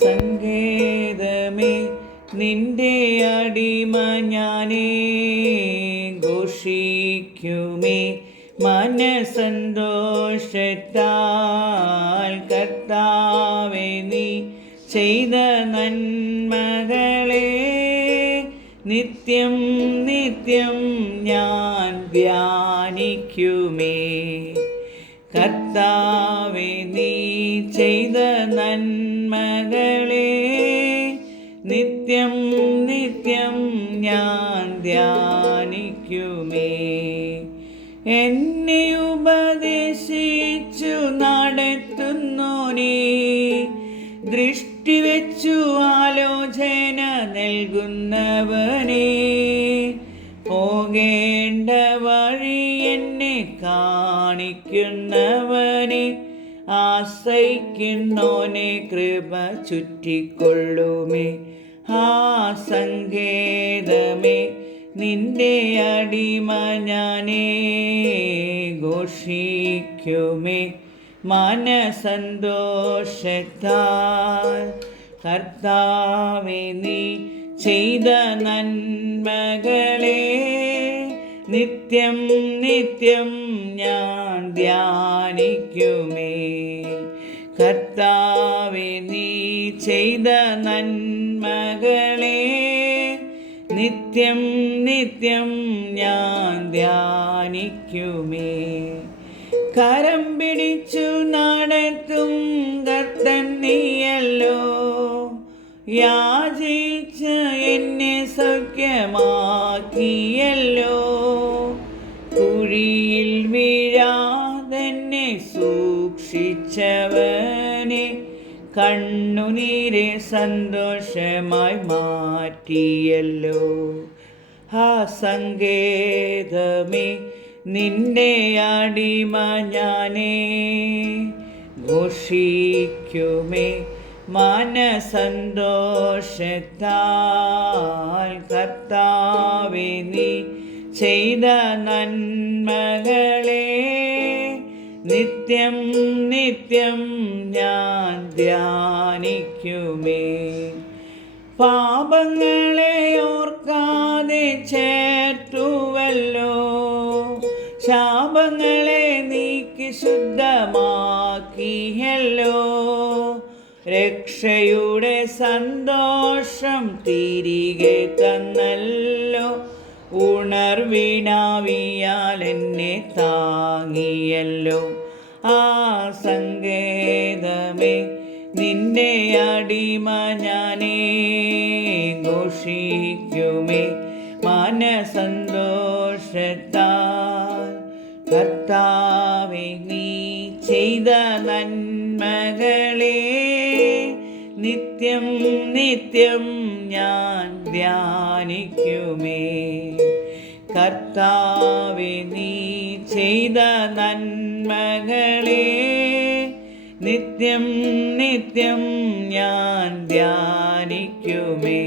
സങ്കേതമേ നിന്റെ അടിമ ഞാനേ, ഘോഷിക്കുമേ മനസന്തോഷത്താൽ. കർത്താവേ നീ ചെയ്ത നന്മകളെ നിത്യം നിത്യം ഞാൻ ധ്യാനിക്കുമേ. കർത്താവേ നീ ചെയ്ത നന്മകളെ നിത്യം നിത്യം ഞാൻ ധ്യാനിക്കുമേ. എന്നെ ഉപദേശിച്ചു നടത്തുന്നോനേ, ദൃഷ്ടി വെച്ചു ആലോചന നൽകുന്നവനേ, പോകേണ്ട വഴി എന്നെ കാണിക്കുന്നവനെ, ആശ്രയിക്കുന്നോനെ കൃപ ചുറ്റിക്കൊള്ളുമേ. ആ സങ്കേതമേ നിന്റെ അടിമ ഞാനേ, ഘോഷിക്കുമേ മനസന്തോഷത്താൽ. കർത്താവേ നീ ചെയ്ത നന്മകളെ നിത്യം നിത്യം ഞാൻ ധ്യാനിക്കുമേ. കർത്താവേ നീ ചെയ്ത നന്മകളെ നിത്യം നിത്യം ഞാൻ ധ്യാനിക്കുമേ. കരം പിടിച്ചു നടത്തും കർത്തൻ നീയല്ലോ, യാചിച്ച എന്നെ സൗഖ്യമാക്കിയല്ലോ. കുഴിയിൽ വീഴാതെന്നെ സൂക്ഷിച്ചവനെ, കണ്ണുനീരെ സന്തോഷമായി മാറ്റിയല്ലോ. ആ സങ്കേതമേ നിന്റെ അടിമ ഞാനേ, ഘോഷിക്കുമേ മനസന്തോഷത്താൽ. കർത്താവേ നീ ചെയ്ത നന്മകളെ നിത്യം നിത്യം ഞാൻ ധ്യാനിക്കുമേ. പാപങ്ങളെ ഓർക്കാതെ ചേർത്തുവല്ലോ, ശാപങ്ങളെ നീക്കി ശുദ്ധമാക്കിയല്ലോ. രക്ഷയുടെ സന്തോഷം തിരികെ തന്നല്ലോ, ഉണർവിനാവിയാൽ എന്നെ താങ്ങിയല്ലോ. ആ സങ്കേതമേ നിന്റെ അടിമ ഞാനേ, ഘോഷിക്കുമേ മനസന്തോഷത്താൽ. കർത്താവേ നീ ചെയ്ത നന്മകളെ നിത്യം നിത്യം ഞാൻ ധ്യാനിക്കുമേ. കർത്താവേ നീ ചെയ്ത നന്മകളെ നിത്യം നിത്യം ഞാൻ ധ്യാനിക്കുമേ.